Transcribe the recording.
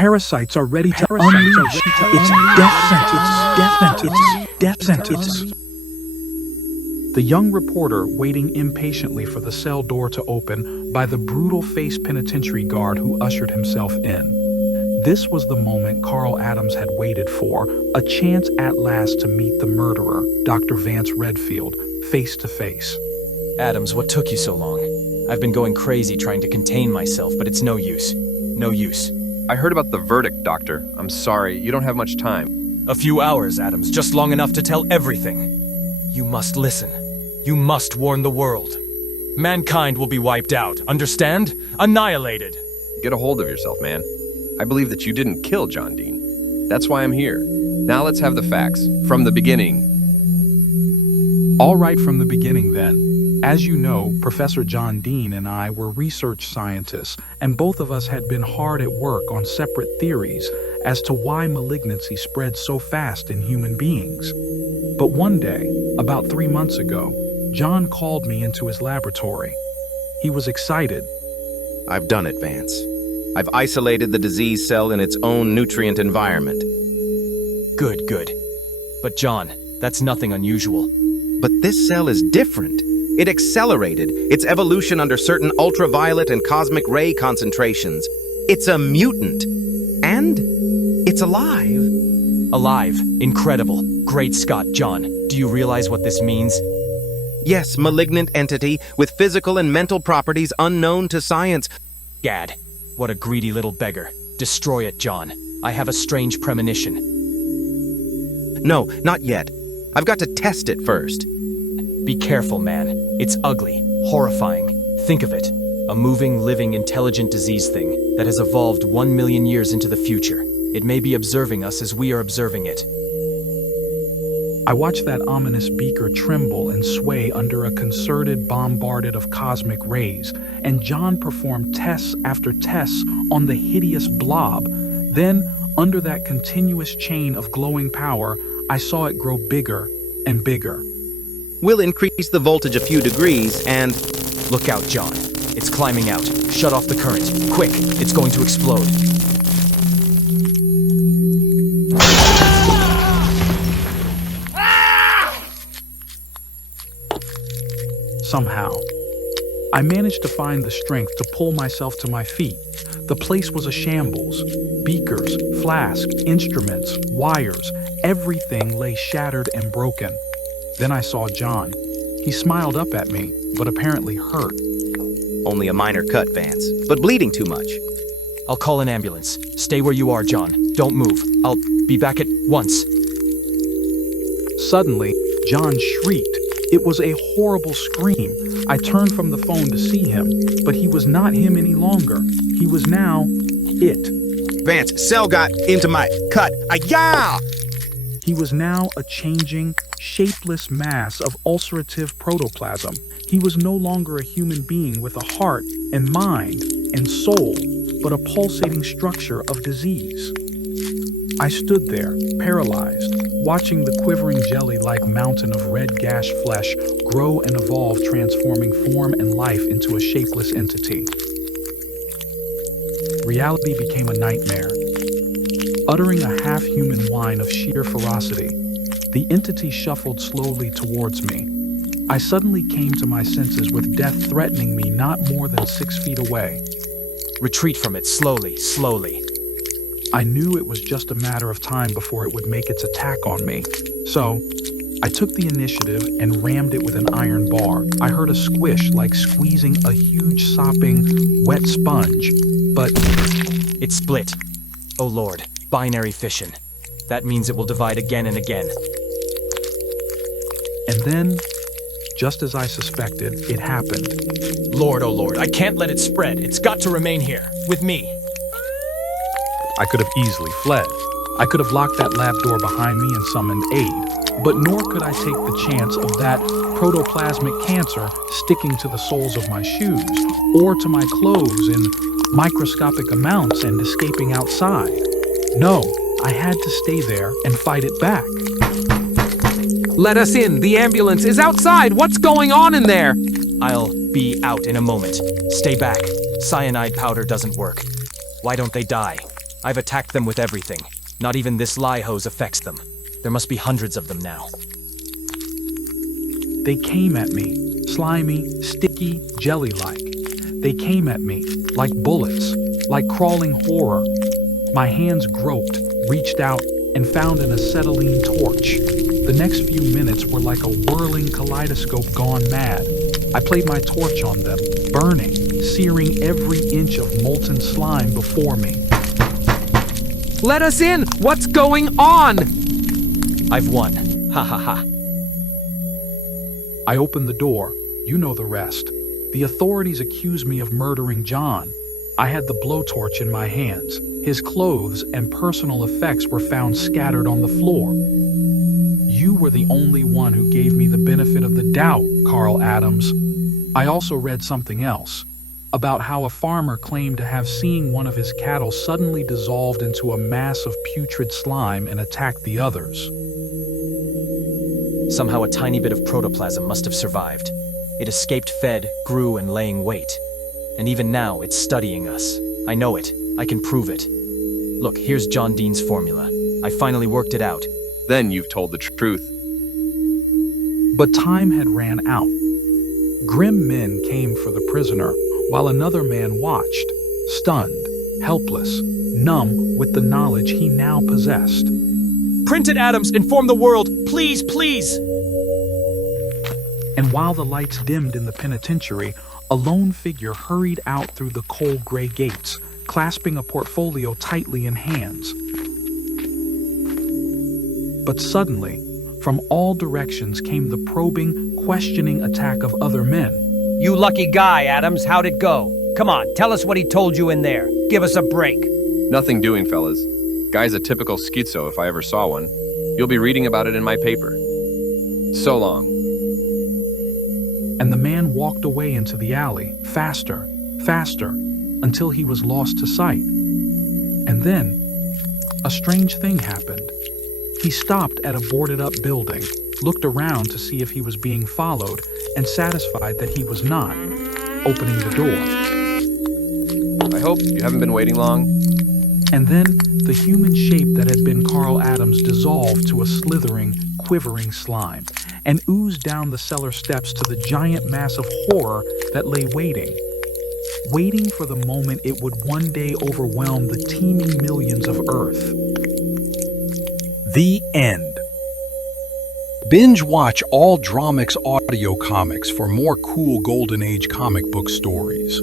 Parasites are ready to unleash its death sentence. The young reporter, waiting impatiently for the cell door to open by the brutal-faced penitentiary guard who ushered himself in. This was the moment Carl Adams had waited for, a chance at last to meet the murderer, Dr. Vance Radfield, face to face. Adams, what took you so long? I've been going crazy trying to contain myself, but it's no use. No use. I heard about the verdict, Doctor. I'm sorry, you don't have much time. A few hours, Adams, just long enough to tell everything. You must listen. You must warn the world. Mankind will be wiped out, understand? Annihilated. Get a hold of yourself, man. I believe that you didn't kill John Dean. That's why I'm here. Now let's have the facts. From the beginning. All right, from the beginning then. As you know, Professor John Dean and I were research scientists, and both of us had been hard at work on separate theories as to why malignancy spreads so fast in human beings. But one day, about 3 months ago, John called me into his laboratory. He was excited. I've done it, Vance. I've isolated the disease cell in its own nutrient environment. Good, good. But John, that's nothing unusual. But this cell is different. It accelerated its evolution under certain ultraviolet and cosmic ray concentrations. It's a mutant. And it's alive. Alive. Incredible. Great Scott, John. Do you realize what this means? Yes, malignant entity with physical and mental properties unknown to science. Gad. What a greedy little beggar. Destroy it, John. I have a strange premonition. No, not yet. I've got to test it first. Be careful, man. It's ugly, horrifying. Think of it. A moving, living, intelligent disease thing that has evolved 1 million years into the future. It may be observing us as we are observing it. I watched that ominous beaker tremble and sway under a concerted bombardment of cosmic rays, and John performed tests after tests on the hideous blob. Then, under that continuous chain of glowing power, I saw it grow bigger and bigger. We'll increase the voltage a few degrees and... Look out, John. It's climbing out. Shut off the current. Quick, it's going to explode. Somehow, I managed to find the strength to pull myself to my feet. The place was a shambles. Beakers, flasks, instruments, wires, everything lay shattered and broken. Then I saw John. He smiled up at me, but apparently hurt. Only a minor cut, Vance, but bleeding too much. I'll call an ambulance. Stay where you are, John. Don't move. I'll be back at once. Suddenly, John shrieked. It was a horrible scream. I turned from the phone to see him, but he was not him any longer. He was now it. Vance, cell got into my cut. Ayah! He was now a changing, shapeless mass of ulcerative protoplasm. He was no longer a human being with a heart and mind and soul, but a pulsating structure of disease. I stood there, paralyzed, watching the quivering jelly-like mountain of red gash flesh grow and evolve, transforming form and life into a shapeless entity. Reality became a nightmare. Uttering a half-human whine of sheer ferocity, the entity shuffled slowly towards me. I suddenly came to my senses with death threatening me not more than 6 feet away. Retreat from it, slowly, slowly. I knew it was just a matter of time before it would make its attack on me. So, I took the initiative and rammed it with an iron bar. I heard a squish like squeezing a huge, sopping, wet sponge, but... It split. Oh Lord, binary fission. That means it will divide again and again. And then, just as I suspected, it happened. Lord, oh Lord, I can't let it spread. It's got to remain here, with me. I could have easily fled. I could have locked that lab door behind me and summoned aid, but nor could I take the chance of that protoplasmic cancer sticking to the soles of my shoes or to my clothes in microscopic amounts and escaping outside. No, I had to stay there and fight it back. Let us in. The ambulance is outside. What's going on in there? I'll be out in a moment. Stay back. Cyanide powder doesn't work. Why don't they die? I've attacked them with everything. Not even this lie hose affects them. There must be hundreds of them now. They came at me, slimy, sticky, jelly-like. They came at me like bullets, like crawling horror. My hands groped, reached out, and found an acetylene torch. The next few minutes were like a whirling kaleidoscope gone mad. I played my torch on them, burning, searing every inch of molten slime before me. Let us in! What's going on? I've won. Ha ha ha. I opened the door. You know the rest. The authorities accused me of murdering John. I had the blowtorch in my hands. His clothes and personal effects were found scattered on the floor. You were the only one who gave me the benefit of the doubt, Carl Adams. I also read something else, about how a farmer claimed to have seen one of his cattle suddenly dissolved into a mass of putrid slime and attacked the others. Somehow a tiny bit of protoplasm must have survived. It escaped, fed, grew, and laying wait. And even now, it's studying us. I know it. I can prove it. Look, here's John Dean's formula. I finally worked it out. Then you've told the truth. But time had ran out. Grim men came for the prisoner, while another man watched, stunned, helpless, numb with the knowledge he now possessed. Print it, Adams! Inform the world! Please, please! And while the lights dimmed in the penitentiary, a lone figure hurried out through the cold gray gates, clasping a portfolio tightly in hands. But suddenly, from all directions came the probing, questioning attack of other men. You lucky guy, Adams. How'd it go? Come on, tell us what he told you in there. Give us a break. Nothing doing, fellas. Guy's a typical schizo if I ever saw one. You'll be reading about it in my paper. So long. And the man walked away into the alley, faster, faster, until he was lost to sight. And then, a strange thing happened. He stopped at a boarded-up building, looked around to see if he was being followed, and satisfied that he was not, opening the door. I hope you haven't been waiting long. And then, the human shape that had been Carl Adams dissolved to a slithering, quivering slime, and oozed down the cellar steps to the giant mass of horror that lay waiting for the moment it would one day overwhelm the teeming millions of Earth. The end. Binge watch all Dramix audio comics for more cool Golden Age comic book stories.